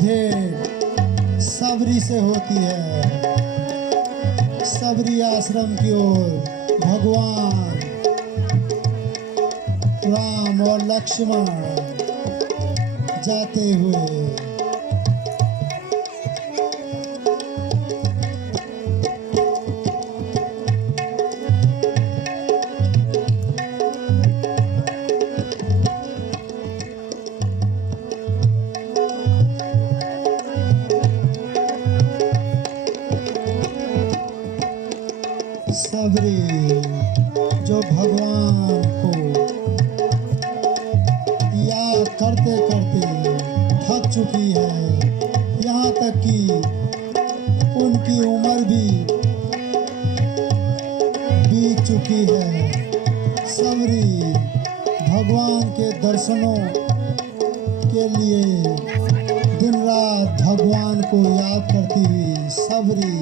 भेंट सबरी से होती है। सबरी आश्रम की ओर भगवान राम और लक्ष्मण जाते हुए सबरी जो भगवान को याद करते करते थक चुकी है, यहाँ तक कि उनकी उम्र भी बीत चुकी है। सबरी भगवान के दर्शनों के लिए दिन रात भगवान को याद करती हुई सबरी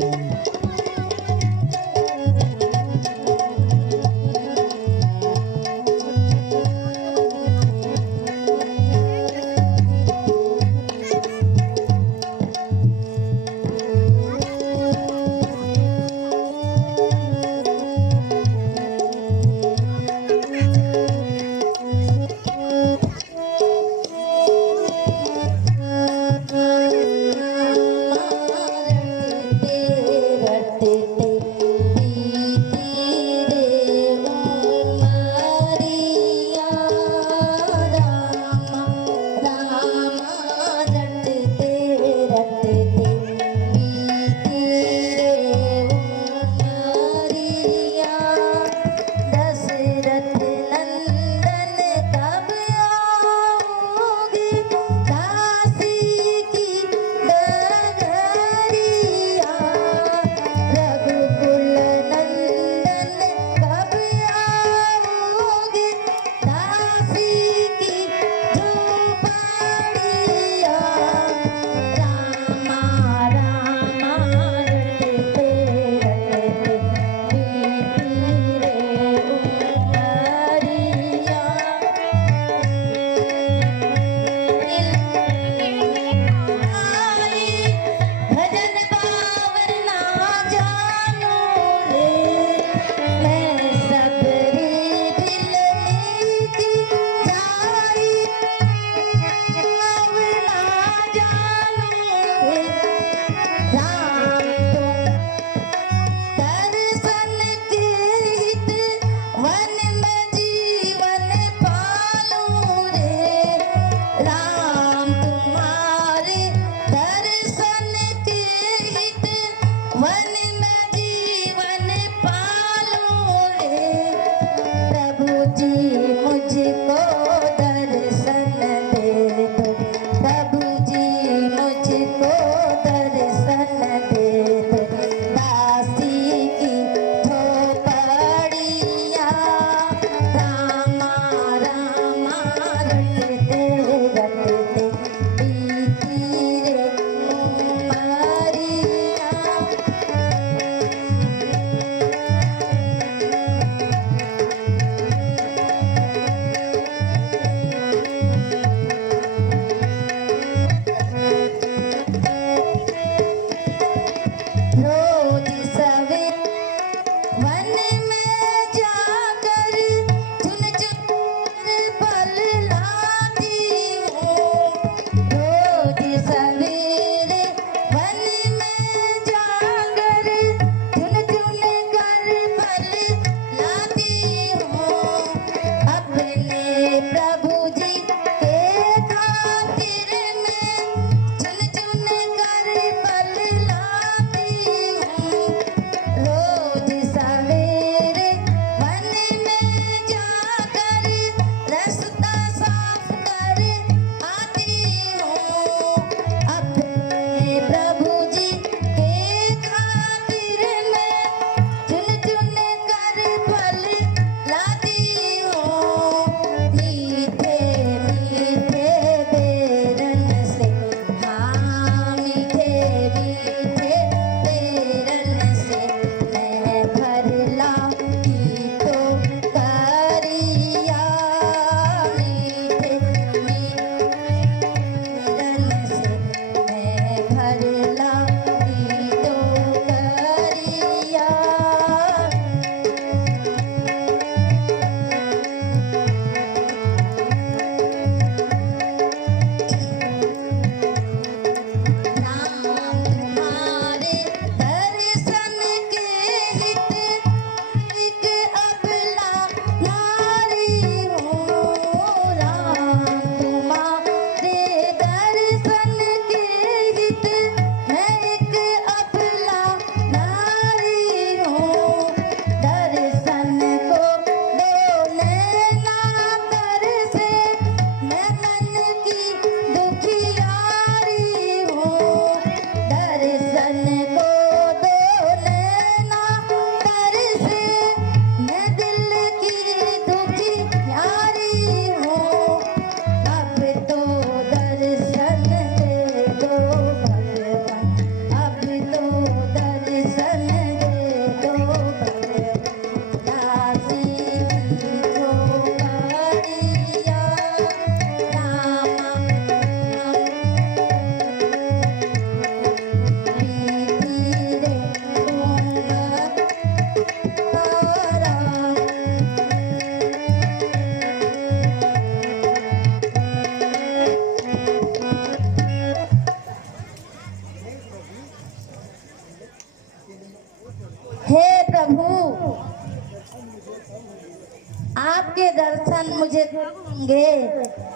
आपके दर्शन मुझे होंगे।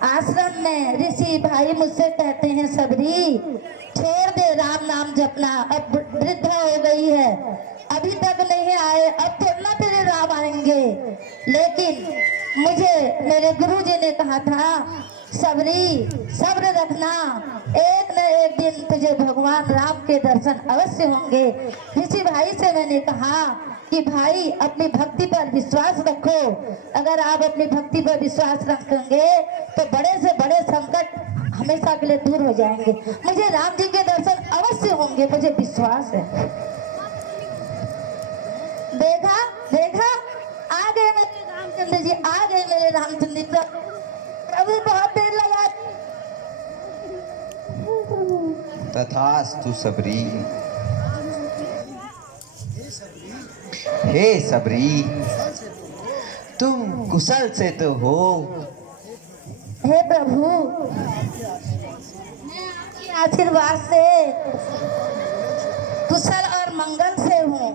आश्रम में ऋषि भाई मुझसे कहते हैं सबरी छोड़ दे राम नाम जपना, अब वृद्ध हो गई है, अभी तक नहीं आए, अब थोड़ा तेरे राम आएंगे। लेकिन मुझे मेरे गुरुजी ने कहा था सबरी सब्र रखना, एक न एक दिन तुझे भगवान राम के दर्शन अवश्य होंगे। ऋषि भाई से मैंने कहा कि भाई अपनी भक्ति पर विश्वास रखो, अगर आप अपनी भक्ति पर विश्वास रखेंगे तो बड़े से बड़े संकट हमेशा के लिए दूर हो जाएंगे। मुझे राम जी के दर्शन अवश्य होंगे, मुझे विश्वास है। देखा देखा आ गए मेरे रामचंद्र जी, आ गए मेरे रामचंद्र जी। प्रभु बहुत देर लगा। तथास्तु सबरी। हे सबरी, तुम कुशल से तो हो? हे प्रभु, मैं आपके आशीर्वाद से कुशल और मंगल से हूँ।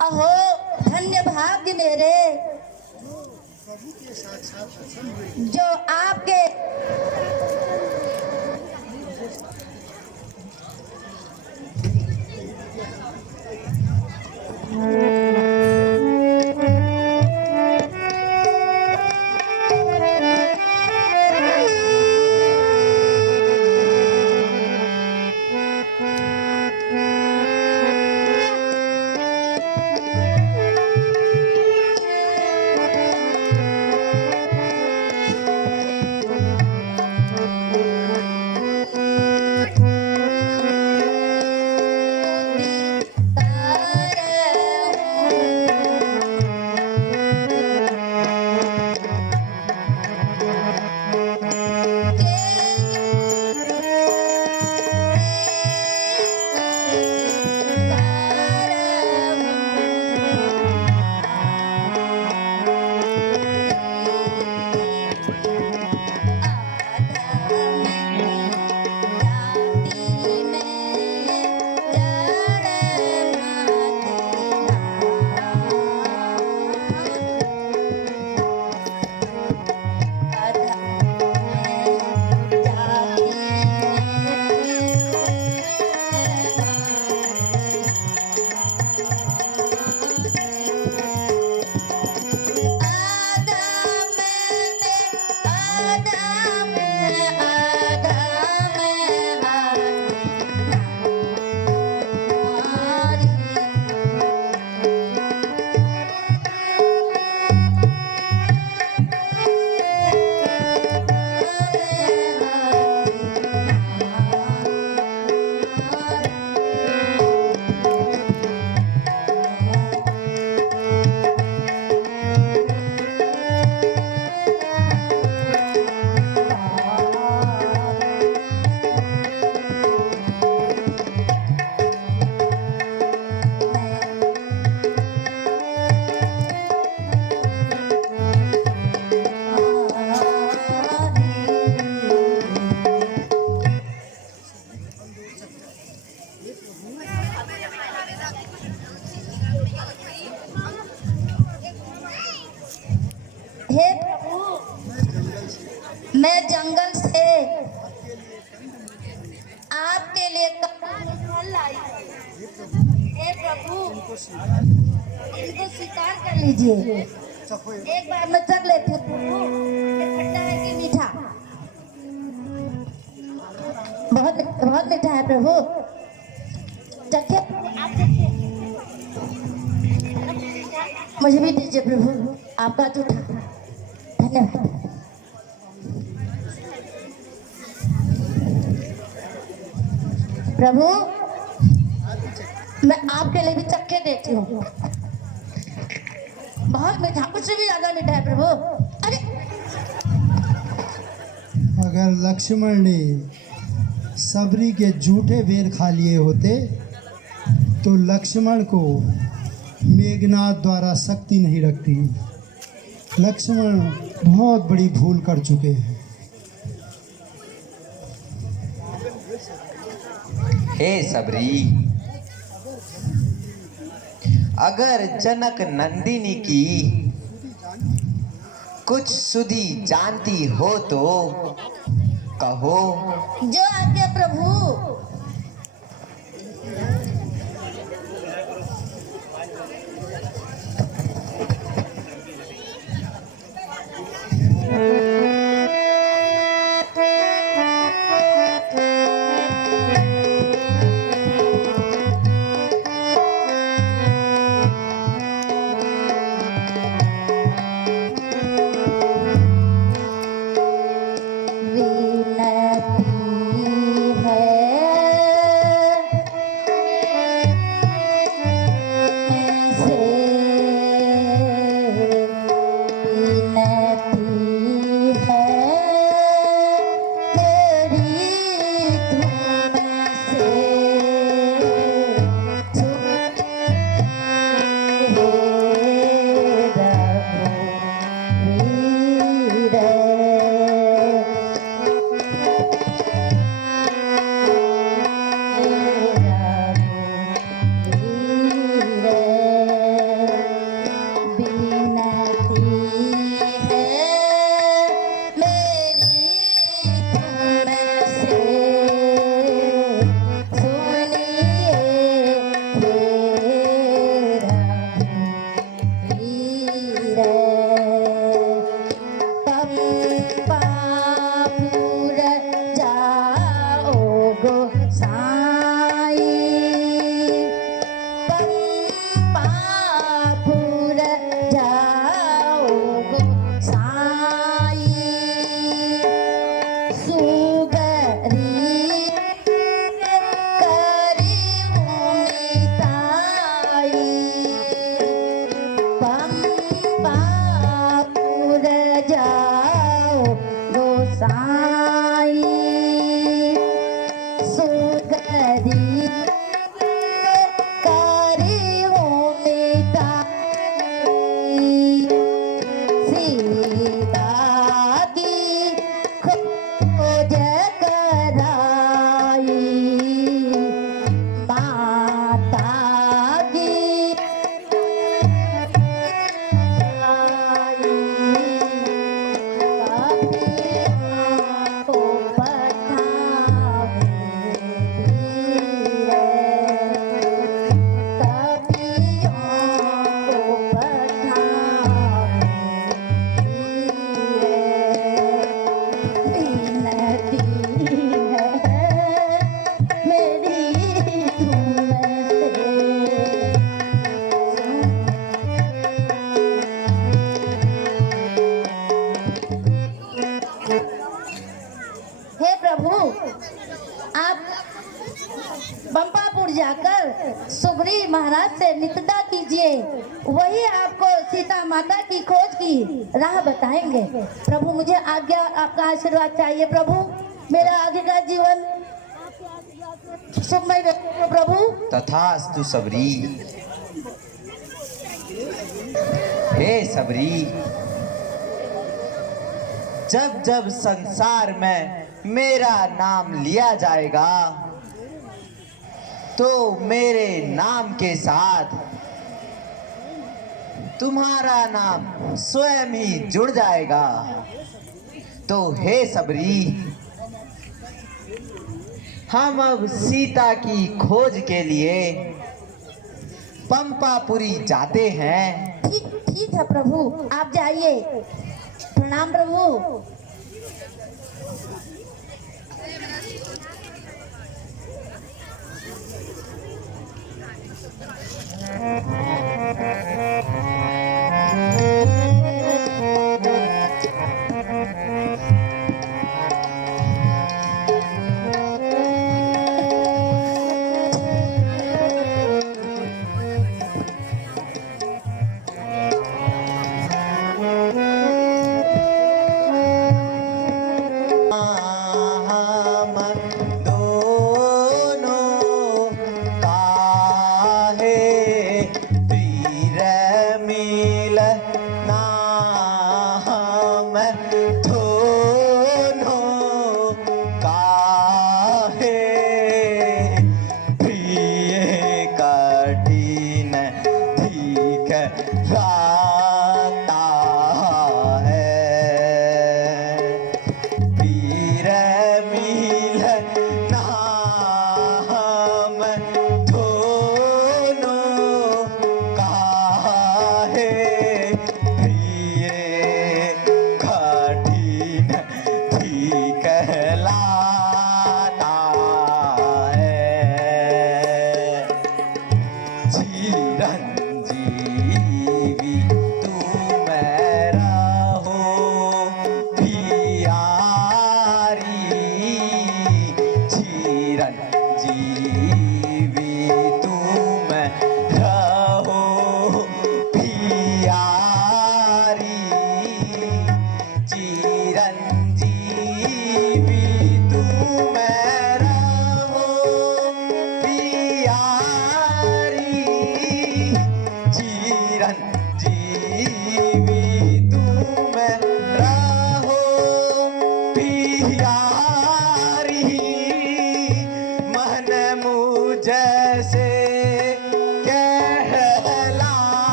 अहो धन्य भाग्य मेरे जो आपके हे प्रभु, मैं जंगल से आपके लिए फल लाई। हे प्रभु, इनको स्वीकार कर लीजिए। एक बार मैं चख लेती हूँ प्रभु, ये खट्टा है कि मीठा? बहुत बहुत मीठा है प्रभु। चखिए, आप चखिए। मुझे भी दीजिए प्रभु, आपका जूठा। धन्यवाद। प्रभु, मैं आपके लिए भी चक्के देती हूँ। बहुत मीठा, कुछ भी ज्यादा मीठा है प्रभु। अरे अगर लक्ष्मण ने सबरी के झूठे बेर खा लिए होते तो लक्ष्मण को मेघनाथ द्वारा शक्ति नहीं रखती। लक्ष्मण बहुत बड़ी भूल कर चुके हैं। हे सबरी, अगर जनक नंदिनी की कुछ सुधि जानती हो तो कहो। जो आज्ञा प्रभु। बंपापुर जाकर सुग्रीव महाराज से नित्या कीजिए, वही आपको सीता माता की खोज की राह बताएंगे। प्रभु मुझे आज्ञा, आपका आशीर्वाद चाहिए प्रभु, मेरा आगे का जीवन सुखमय रहे प्रभु। तथास्तु सबरी। हे सबरी, जब जब संसार में मेरा नाम लिया जाएगा तो मेरे नाम के साथ तुम्हारा नाम स्वयं ही जुड़ जाएगा। तो हे सबरी, हम अब सीता की खोज के लिए पंपापुरी जाते हैं। ठीक है प्रभु, आप जाइए। प्रणाम प्रभु।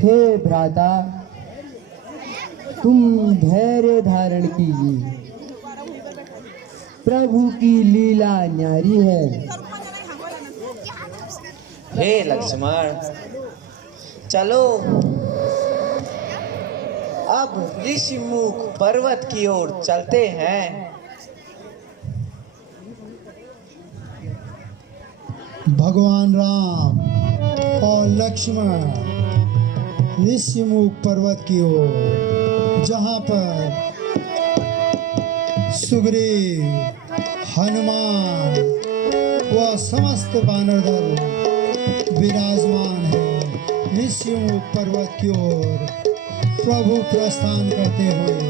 हे भ्राता, तुम धैर्य धारण कीजिए। प्रभु की लीला न्यारी है। हे लक्ष्मण, चलो अब ऋषिमुख पर्वत की ओर चलते हैं। भगवान राम और लक्ष्मण ऋषिमुख पर्वत की ओर, जहाँ पर सुग्रीव, हनुमान व समस्त वानर दल विराजमान है। ऋषिमुख पर्वत की ओर प्रभु प्रस्थान करते हुए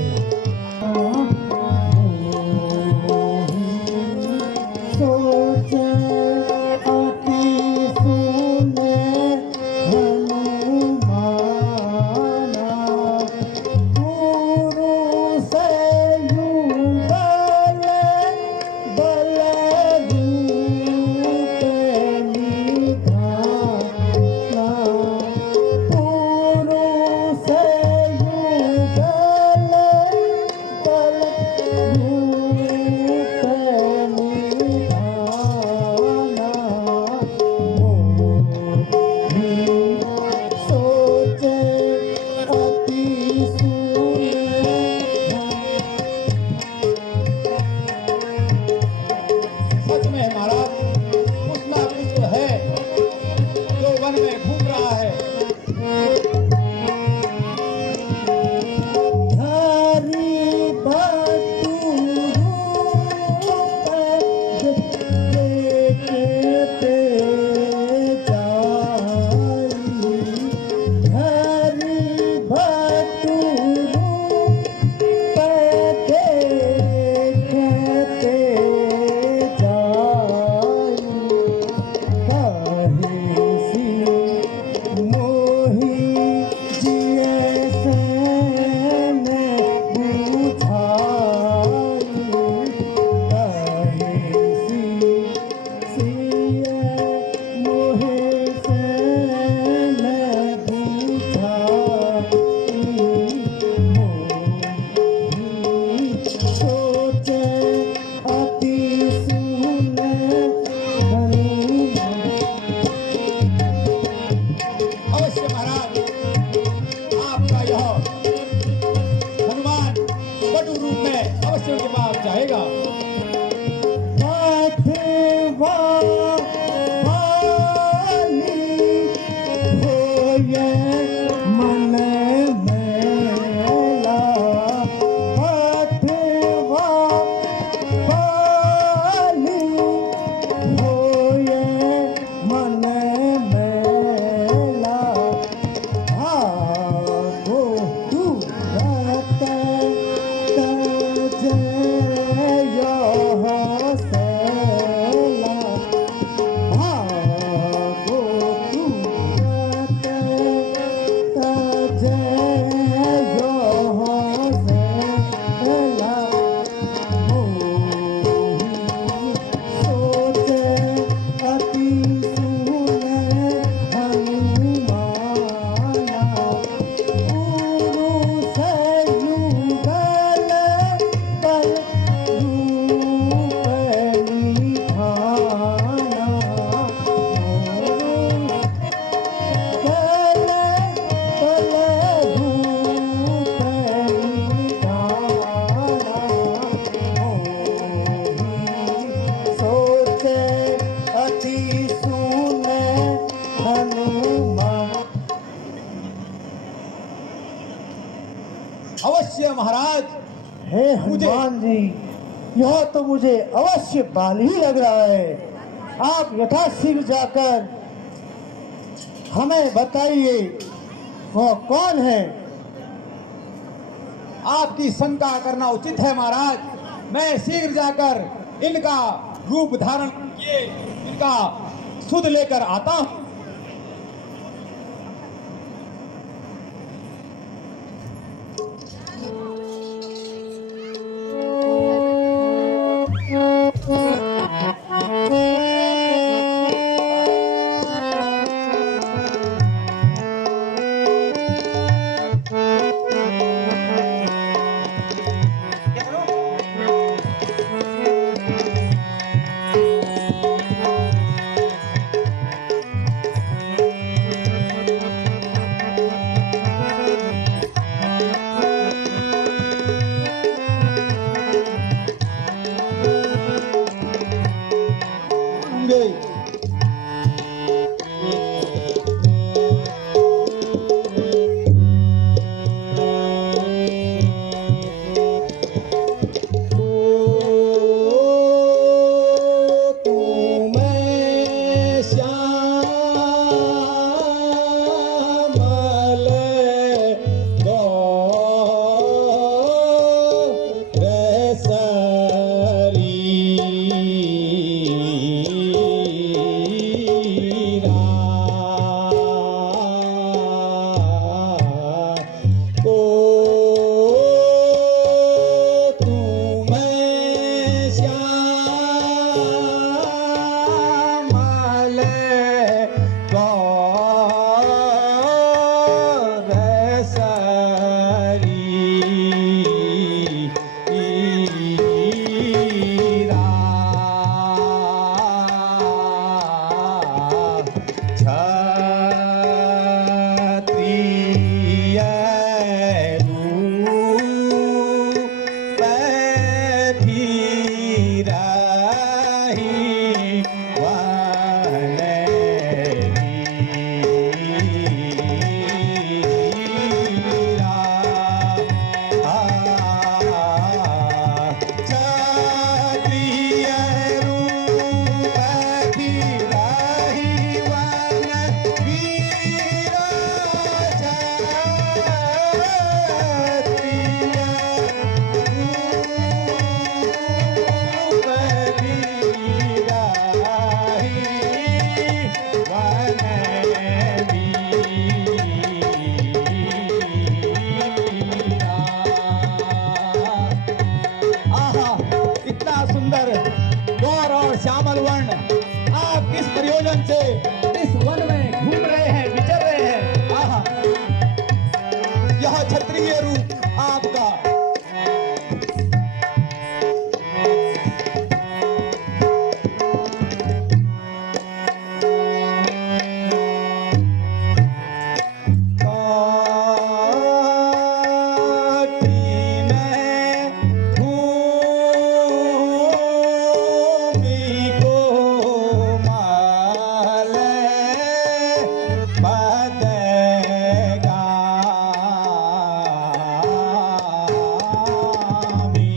अवश्य महाराज। हे हनुमान जी, यह तो मुझे अवश्य बाल ही लग रहा है। आप यथाशीघ्र जाकर हमें बताइए वह कौन है। आपकी शंका करना उचित है महाराज। मैं शीघ्र जाकर इनका रूप धारण किए इनका सुध लेकर आता हूं। श्यामल वर्ण, आप किस प्रयोजन से इस वन में घूम रहे हैं, विचर रहे हैं? आहा, यह क्षत्रिय रूप आपका। स्वामी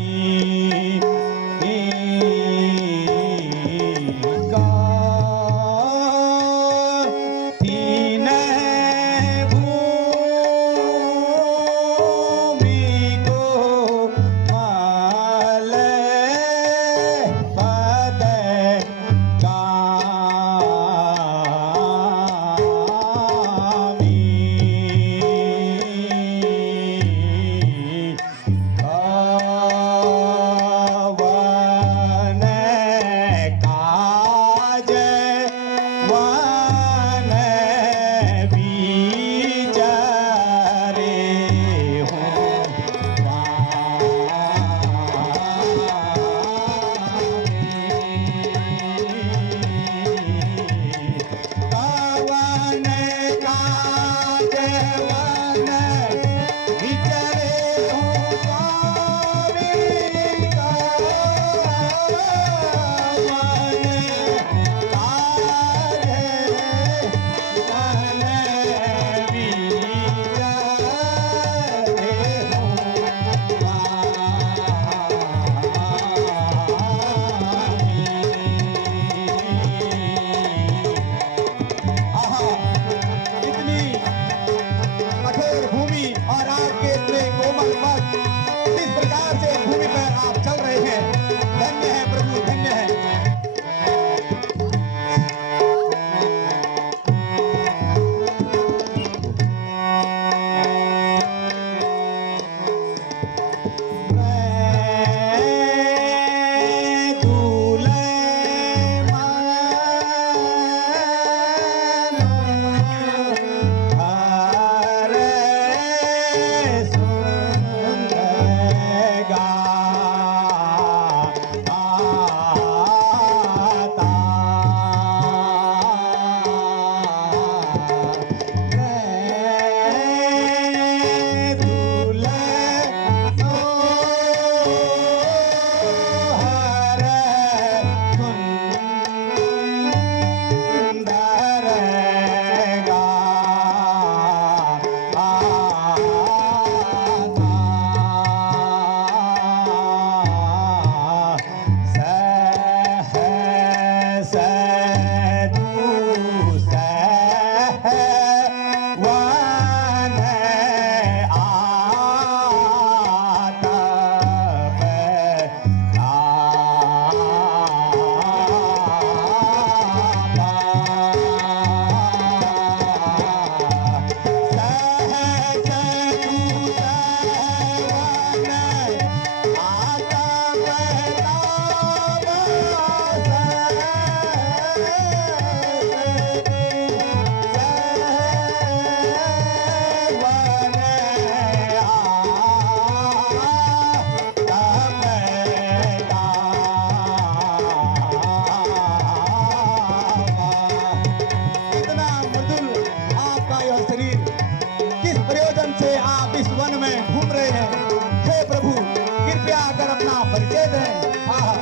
दे दें। आहा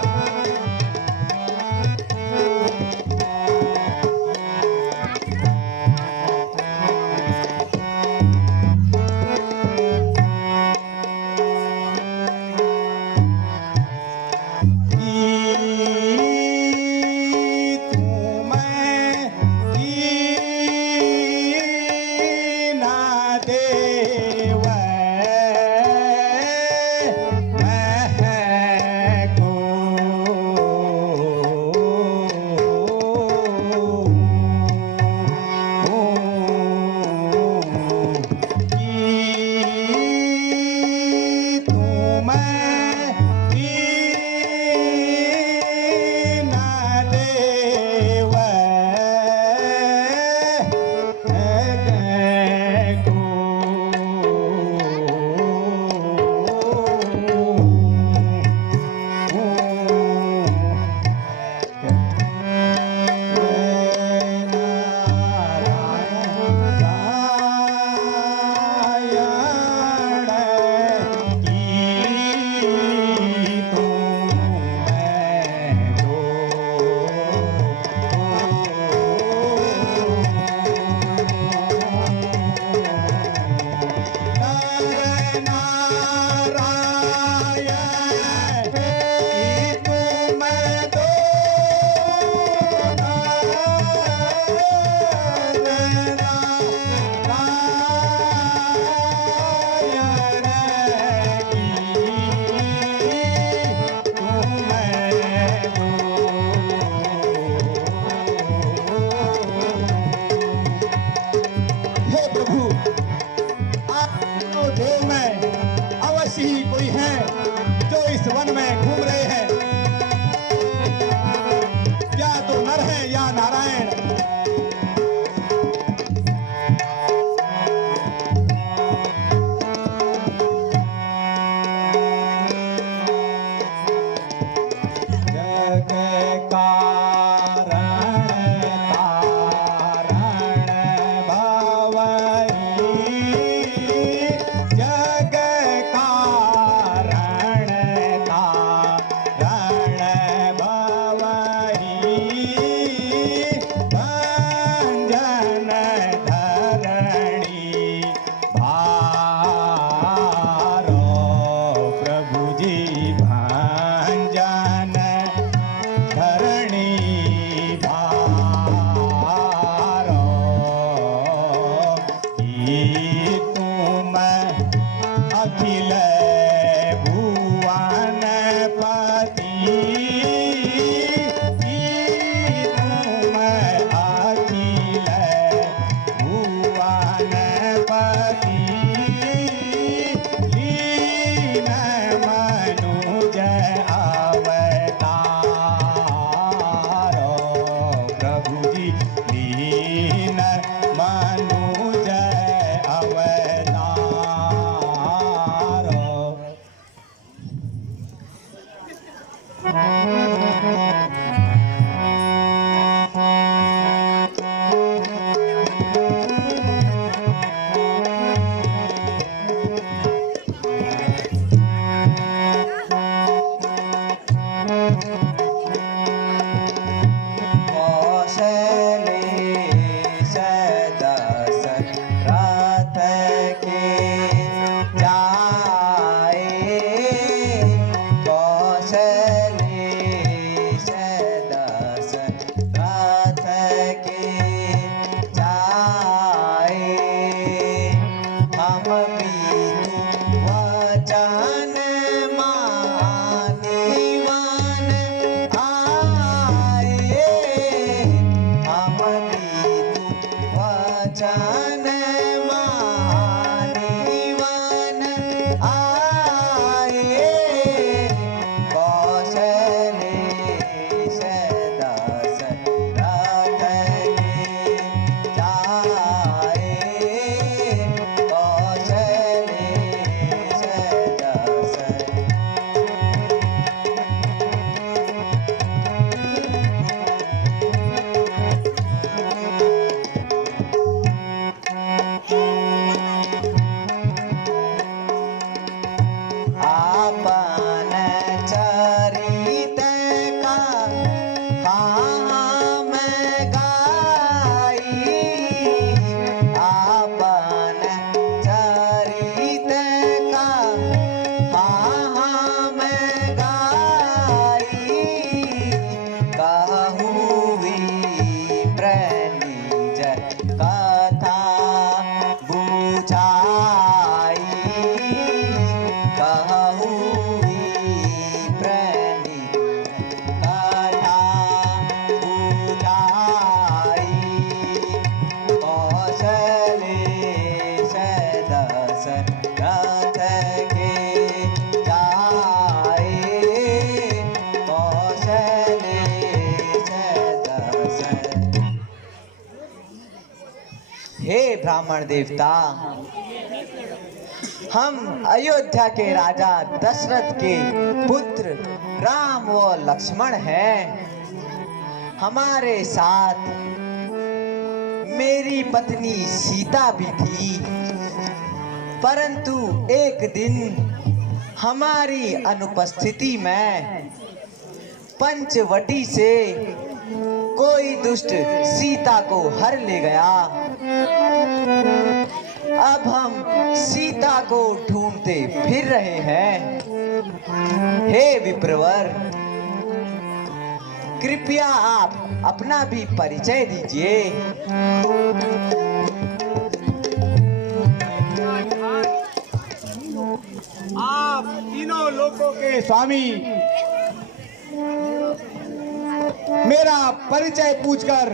रथ के जाए कौशलेश दशरथ। हे ब्राह्मण देवता, हम अयोध्या के राजा दशरथ के पुत्र राम व लक्ष्मण हैं। हमारे साथ मेरी पत्नी सीता भी थी, परंतु एक दिन हमारी अनुपस्थिति में पंचवटी से कोई दुष्ट सीता को हर ले गया। अब हम सीता को ढूंढते फिर रहे हैं। हे विप्रवर, कृपया आप अपना भी परिचय दीजिए। आप तीनों लोकों के स्वामी, मेरा परिचय पूछकर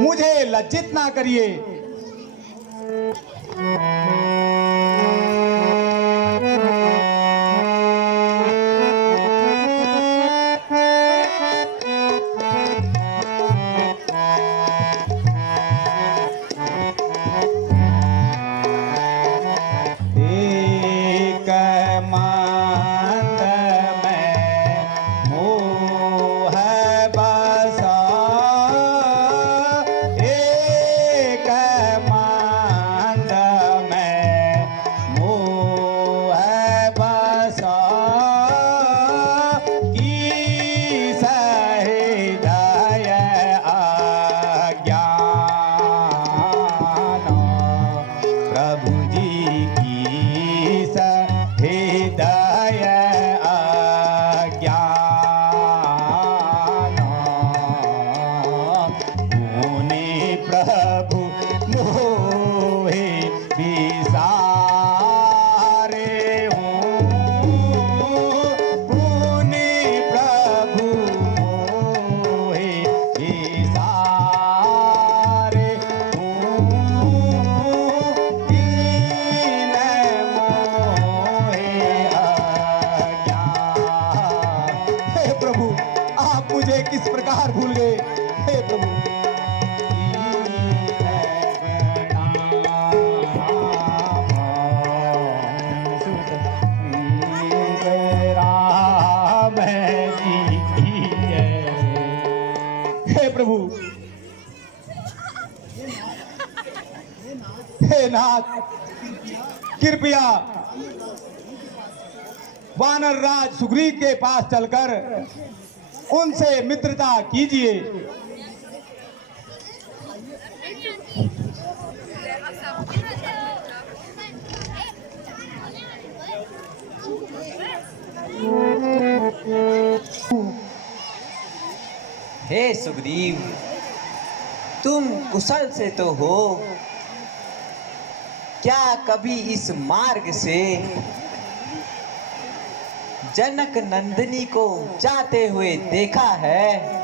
मुझे लज्जित ना करिए। किस प्रकार भूल गए, हे प्रभु। हे प्रभु, हे नाथ, कृपया वानर राज सुग्रीव के पास चलकर उनसे मित्रता कीजिए। हे सुग्रीव, तुम कुशल से तो हो। क्या कभी इस मार्ग से जनक नंदिनी को जाते हुए देखा है?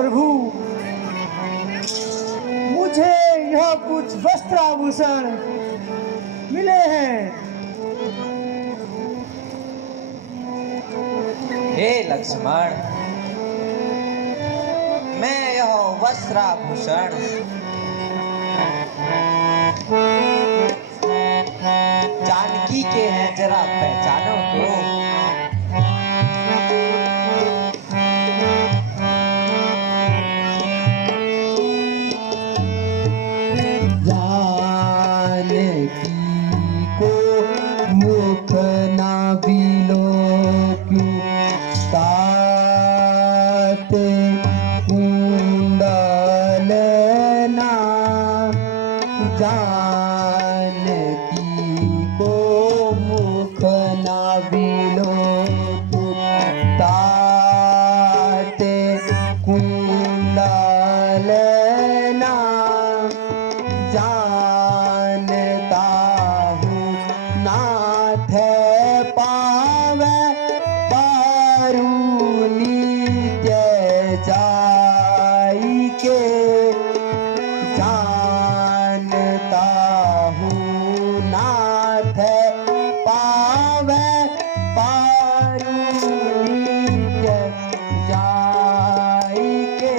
प्रभु, मुझे यह कुछ वस्त्राभूषण मिले हैं। हे लक्ष्मण, मैं यह वस्त्राभूषण जानकी के हैं, जरा पहचानो तो। जानकी को मुख ना बिलो क्यों तात कुंडल ना। जानकी को मुख ना बिलो तात कुंडल ना। जानता हूँ नाथ पावे पारू नित्य जाई के। जानता हूँ नाथ पावे पारू नित्य जाई के।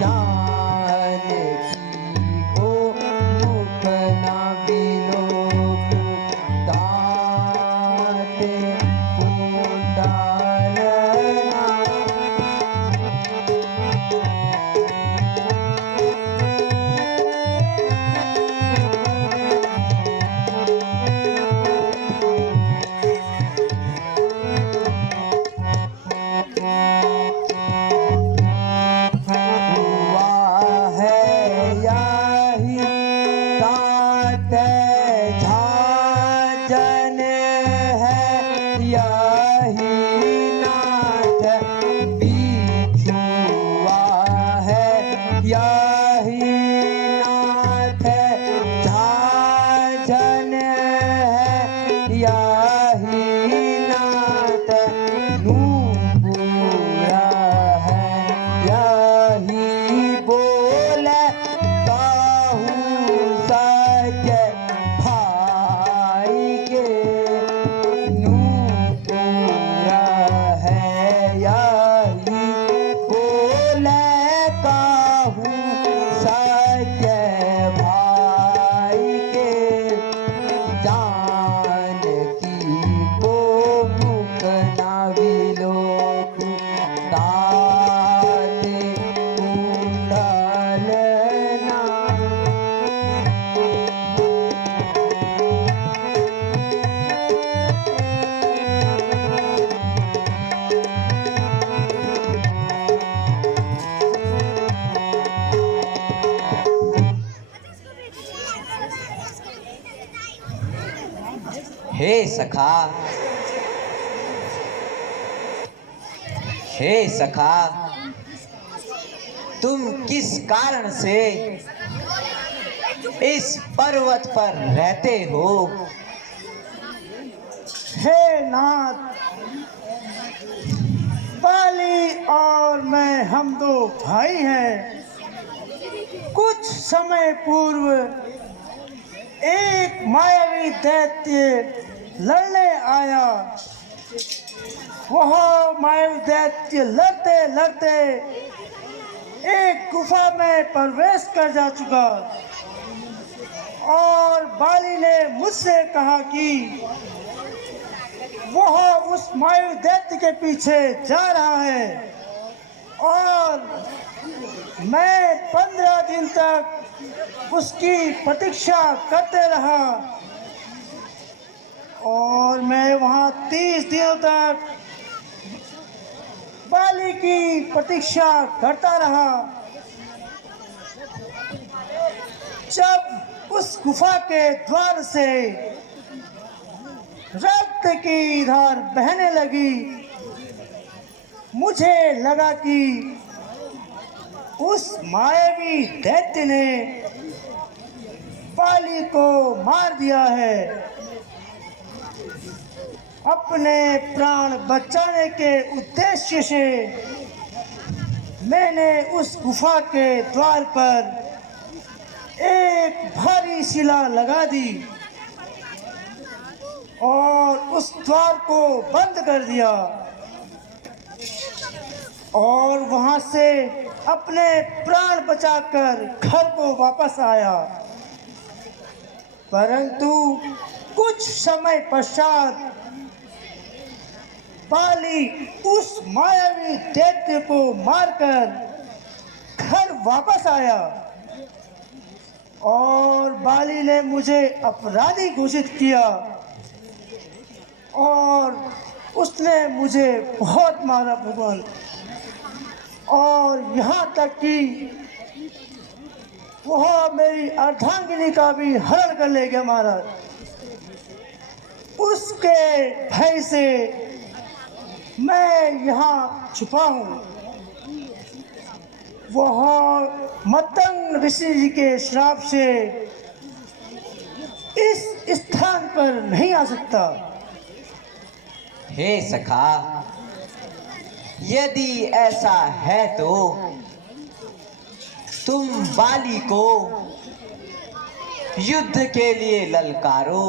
जानकी को मुख ना बिलो तात कुंडल ना। हुआ है यही तात झांझन है, यही नाथ बिछुआ है, यही नाथ झांझन है, यही नाथ नूपुरा है, यही बोले काहू सच भाई के। नूपुरा है, यही बोले काहू सच भाई के। जानकी को मुख ना बिलो तात कुंडल ना। हे सखा, हे सखा, तुम किस कारण से इस पर्वत पर रहते हो? हे नाथ, बाली और मैं हम दो भाई हैं। कुछ समय पूर्व एक मायावी दैत्य लड़ने आया। वह मायावी दैत्य लड़ते लड़ते एक गुफा में प्रवेश कर जा चुका और बाली ने मुझसे कहा कि वह उस मायावी दैत्य के पीछे जा रहा है और मैं 15 दिन तक उसकी प्रतीक्षा करते रहा और मैं वहाँ 30 दिनों तक बाली की प्रतीक्षा करता रहा। जब उस गुफा के द्वार से रक्त की धार बहने लगी, मुझे लगा कि उस मायावी दैत्य ने बाली को मार दिया है। अपने प्राण बचाने के उद्देश्य से मैंने उस गुफा के द्वार पर एक भारी शिला लगा दी और उस द्वार को बंद कर दिया और वहां से अपने प्राण बचाकर घर को वापस आया। परंतु कुछ समय पश्चात बाली उस मायावी दैत्य को मारकर घर वापस आया और बाली ने मुझे अपराधी घोषित किया और उसने मुझे बहुत मारा भगवान, और यहाँ तक कि वह मेरी अर्धांगिनी का भी हरण कर ले गया महाराज। उसके भय से मैं यहाँ छुपा हूँ। वह मतंग ऋषि जी के श्राप से इस स्थान पर नहीं आ सकता। हे सखा, यदि ऐसा है तो तुम बाली को युद्ध के लिए ललकारो।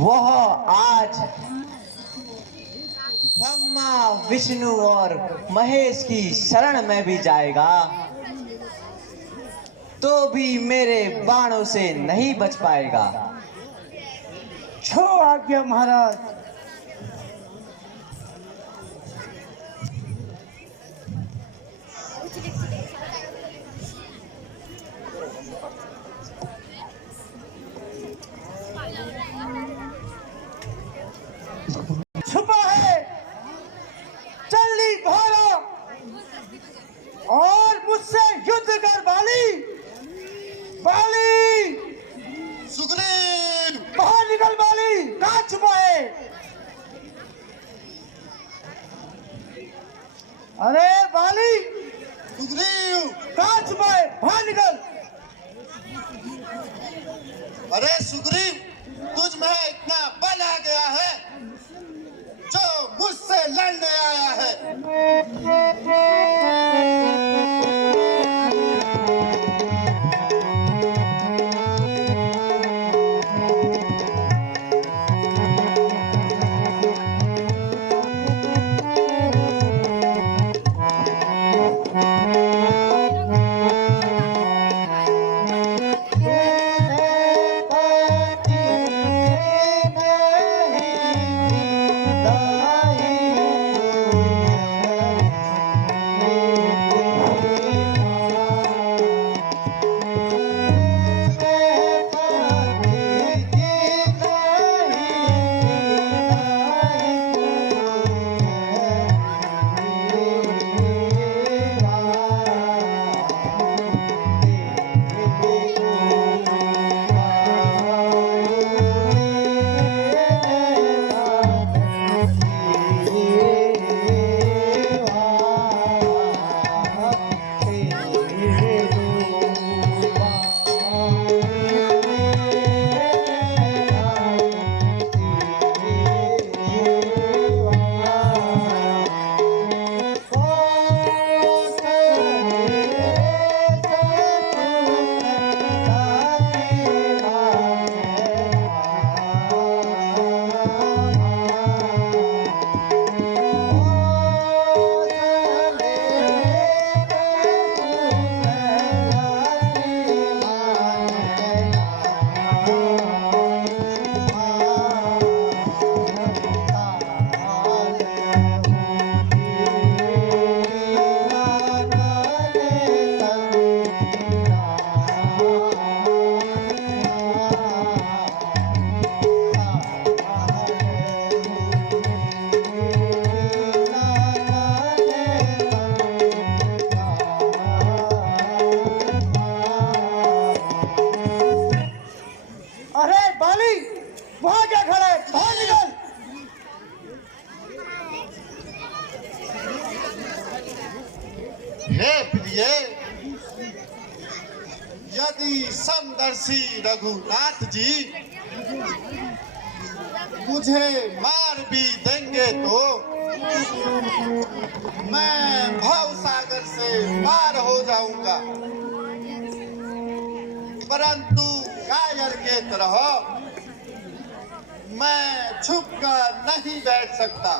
वह आज ब्रह्मा, विष्णु और महेश की शरण में भी जाएगा तो भी मेरे बाणों से नहीं बच पाएगा। छो आज्ञा महाराज। छुपा है, जल्दी भागो और मुझसे युद्ध कर बाली। बाली सुग्रीव, बाहर निकल बाली, कहाँ छुपा है? अरे बाली सुग्रीव, कहाँ छुपा है? बाहर निकल। अरे सुग्रीव, तुझ में इतना बल आ गया है जो मुझसे लड़ने आया है। हे प्रिय, यदि समदर्शी रघुनाथ जी मुझे मार भी देंगे तो मैं भाव सागर से पार हो जाऊंगा, परंतु कायर के तरह मैं छुप कर नहीं बैठ सकता।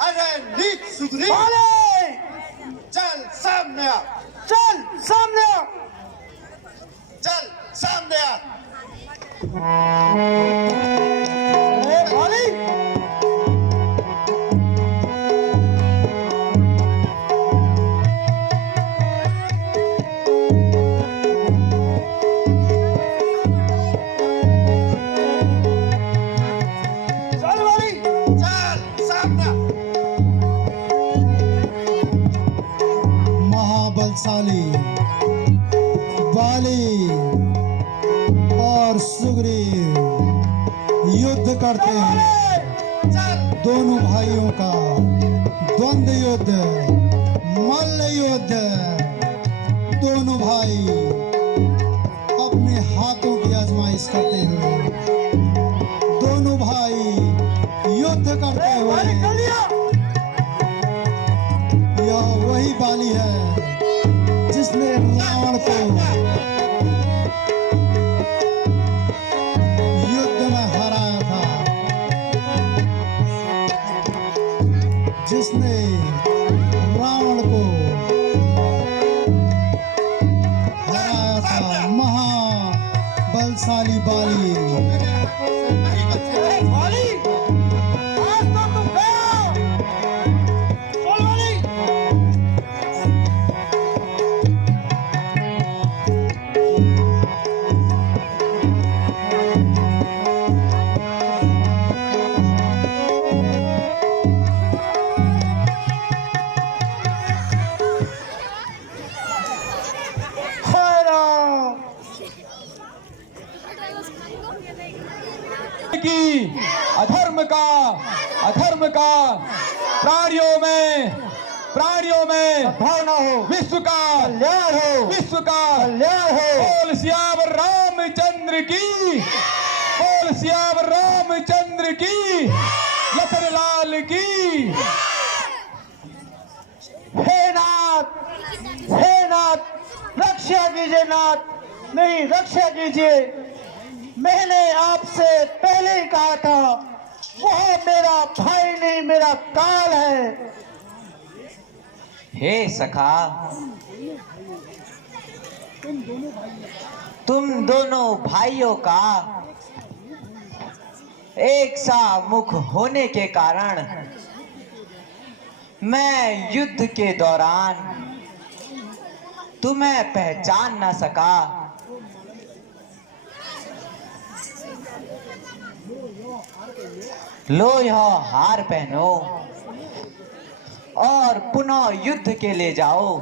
अरे नीच सुग्रीव, चल सामने आ, चल सामने आ। चल सामने आ। ए बाली, चल बाली, चल सामने आ। महाबलशाली बाली और सुग्रीव युद्ध करते हैं। दोनों भाइयों का द्वंद्व युद्ध, मल्ल युद्ध। दोनों भाई अपने हाथों की आजमाइश करते हुए, दोनों भाई युद्ध करते हुए। बाली कर लिया। यह वही बाली है जिसने रावण को युद्ध में हराया था, जिसने रावण को हराया था। महाबलशाली बाली। ए बाली, आज तो तुम गया। चल बाली। हाय राम। की अधर्म का प्राणियों में भावना हो, विश्व का कल्याण हो, विश्व का कल्याण हो। बोल सियावर रामचंद्र की, बोल सियावर रामचंद्र की, लखन लाल की। हे नाथ, रक्षा कीजिए नाथ, नहीं रक्षा कीजिए। मैंने आपसे पहले ही कहा था, वह मेरा भाई नहीं, मेरा काल है। हे सखा, तुम दोनों भाइयों का एक सा मुख होने के कारण मैं युद्ध के दौरान तुम्हें पहचान न सका। लो यह हार पहनो और पुनः युद्ध के ले जाओ।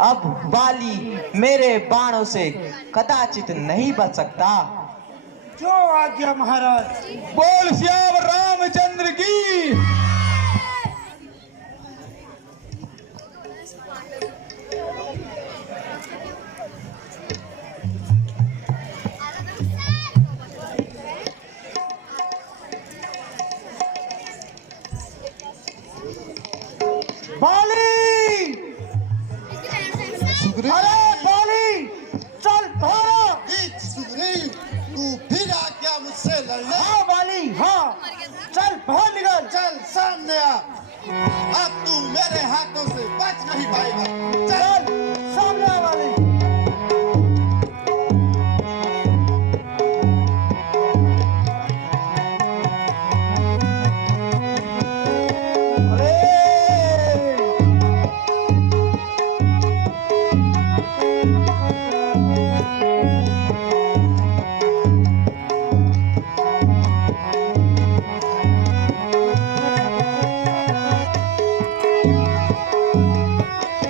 अब बाली मेरे बाणों से कदाचित नहीं बच सकता। जो आज्ञा महाराज। बोल सियावर रामचंद्र की। बाली, सुग्रीव, अरे बाली, चल भागा। नीच सुग्रीव, तू फिर आ गया मुझसे लड़ने। हाँ बाली, हाँ, चल बाहर निकल। चल सामने आ, अब तू मेरे हाथों से बच नहीं पाएगा। चल। चल सामने आ बाली।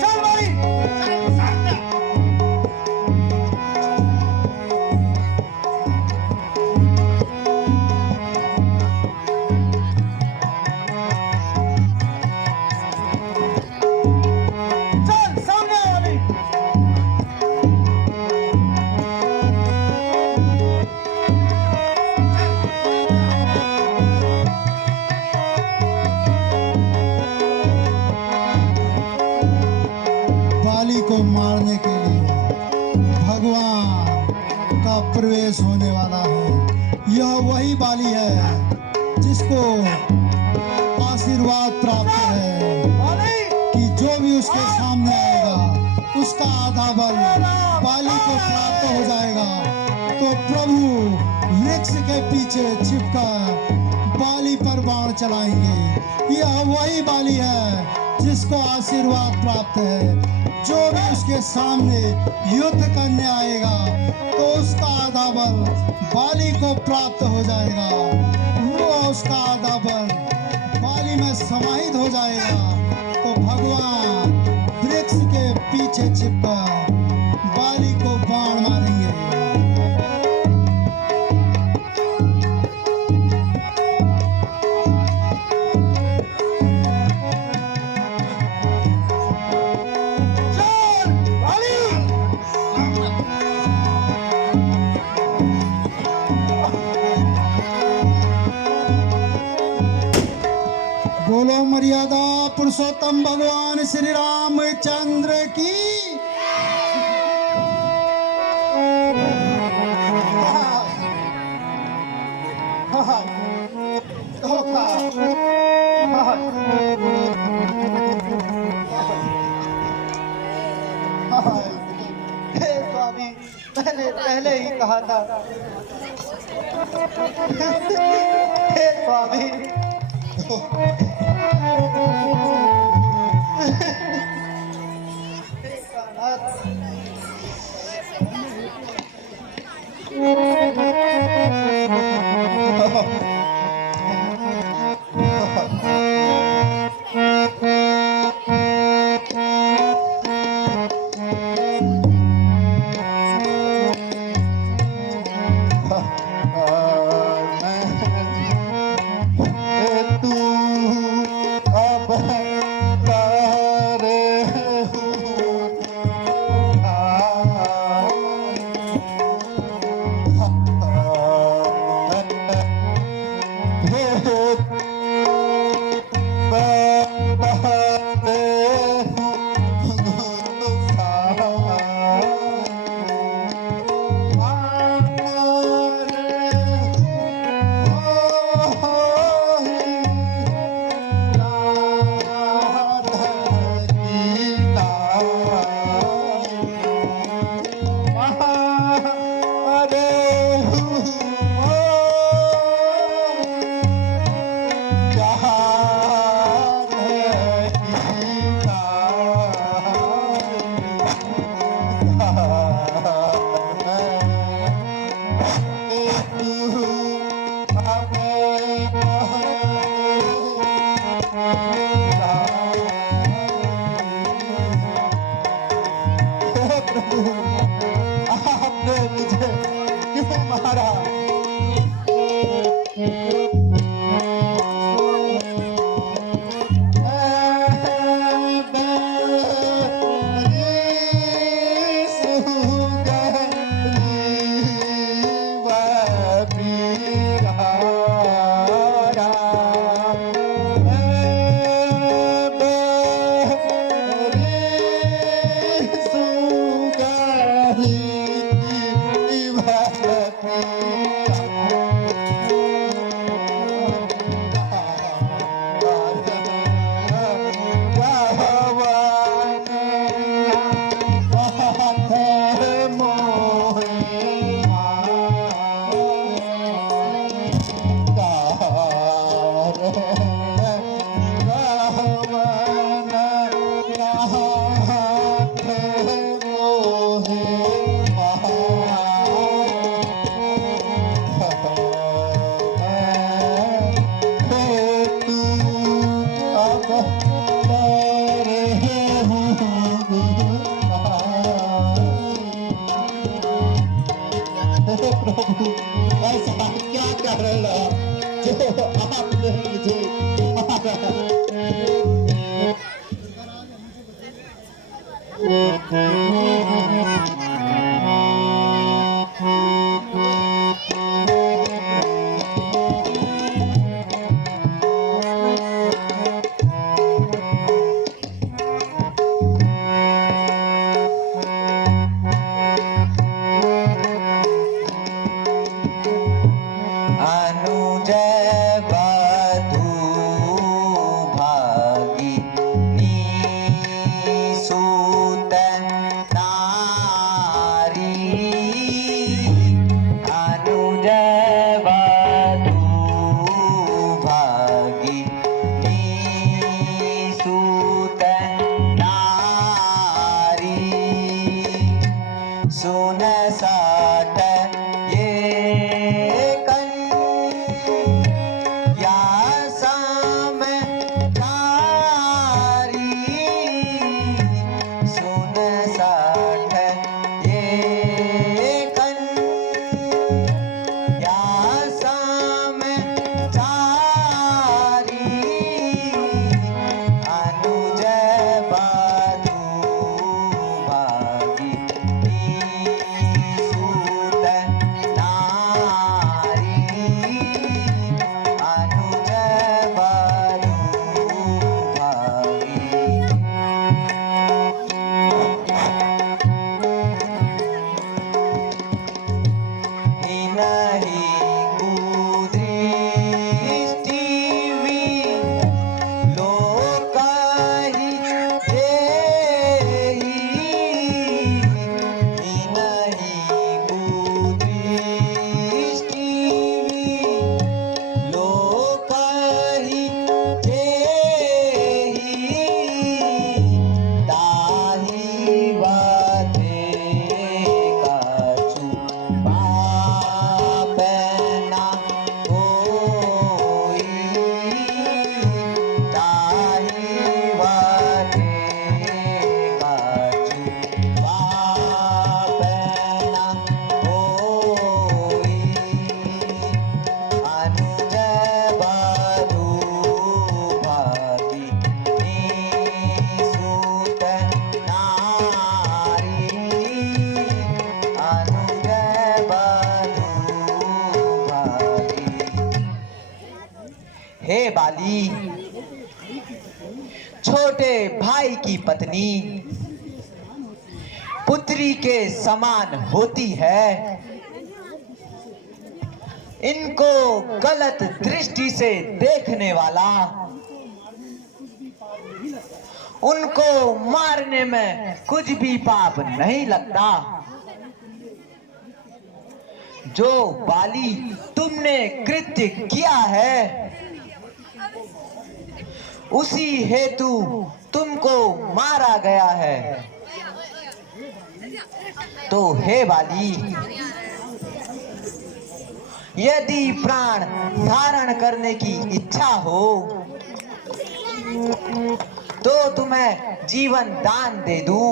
चल भाई। यह वही बाली है जिसको आशीर्वाद प्राप्त है कि जो भी उसके सामने आएगा उसका आधा बल बाली को प्राप्त हो जाएगा। तो प्रभु वृक्ष के पीछे छिपकर बाली पर बाण चलाएंगे। यह वही बाली है जिसको आशीर्वाद प्राप्त है। जो भी उसके सामने युद्ध करने आएगा तो उसका आधा बल बाली को प्राप्त हो जाएगा। वो उसका आधा बल बाली में समाहित हो जाएगा। तो भगवान वृक्ष के पीछे छिपकर बाली को बाण मारेंगे। बोलो मर्यादा पुरुषोत्तम भगवान श्री रामचंद्र की। हे स्वामी, मैंने पहले ही कहा था। हे स्वामी, हे बाली, छोटे भाई की पत्नी पुत्री के समान होती है। इनको गलत दृष्टि से देखने वाला उनको मारने में कुछ भी पाप नहीं लगता। जो बाली तुमने कृत्य किया है, उसी हेतु तुमको मारा गया है। तो हे बाली, यदि प्राण धारण करने की इच्छा हो तो तुम्हें जीवन दान दे दूं।